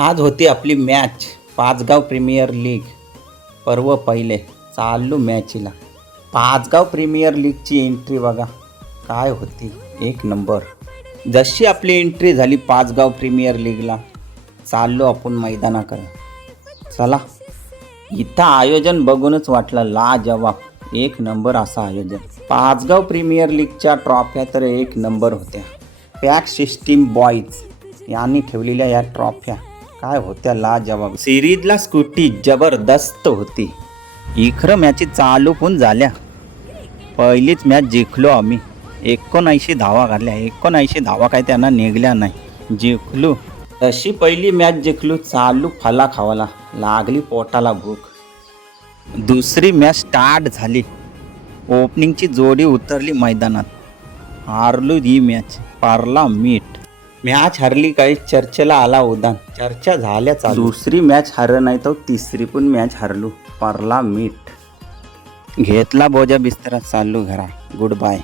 आज होती आपली मॅच पाचगाव प्रीमियर लीग पर्व पहिले चालू मॅचला पाचगाव प्रीमियर लीगची एंट्री बघा काय होती एक नंबर. जशी आपली एंट्री झाली पाचगाव प्रीमियर लीगला चाललो आपण मैदानाकडे. चला इथं आयोजन बघूनच वाटलं लाजवाब एक नंबर असं आयोजन. पाचगाव प्रीमियर लीगच्या ट्रॉफ्या तर एक नंबर होत्या. पॅक सिस्टीम बॉईज यांनी ठेवलेल्या या ट्रॉफ्या काय होत्या लाजवाब. सिरीजला स्कूटी जबरदस्त होती. इखरं मॅची चालू पण झाल्या. पहिलीच मॅच जिंकलो आम्ही. 79 धावा काढल्या. 79 धावा काय त्यांना निघल्या नाही. जिंकलो. तशी पहिली मॅच जिंकलो. चालू फला खावाला लागली पोटाला भूक. दुसरी मॅच स्टार्ट झाली. ओपनिंगची जोडी उतरली मैदानात. हारलो ही मॅच. पारला मीठ. मॅच हरली काही चर्चेला आला उदान. चर्चा झाल्या चालू. दुसरी मॅच हर नाही तर तिसरी पण मॅच हरलो. पारला मीठ. घेतला बोजा बिस्तरात चाललो घरा. Good bye.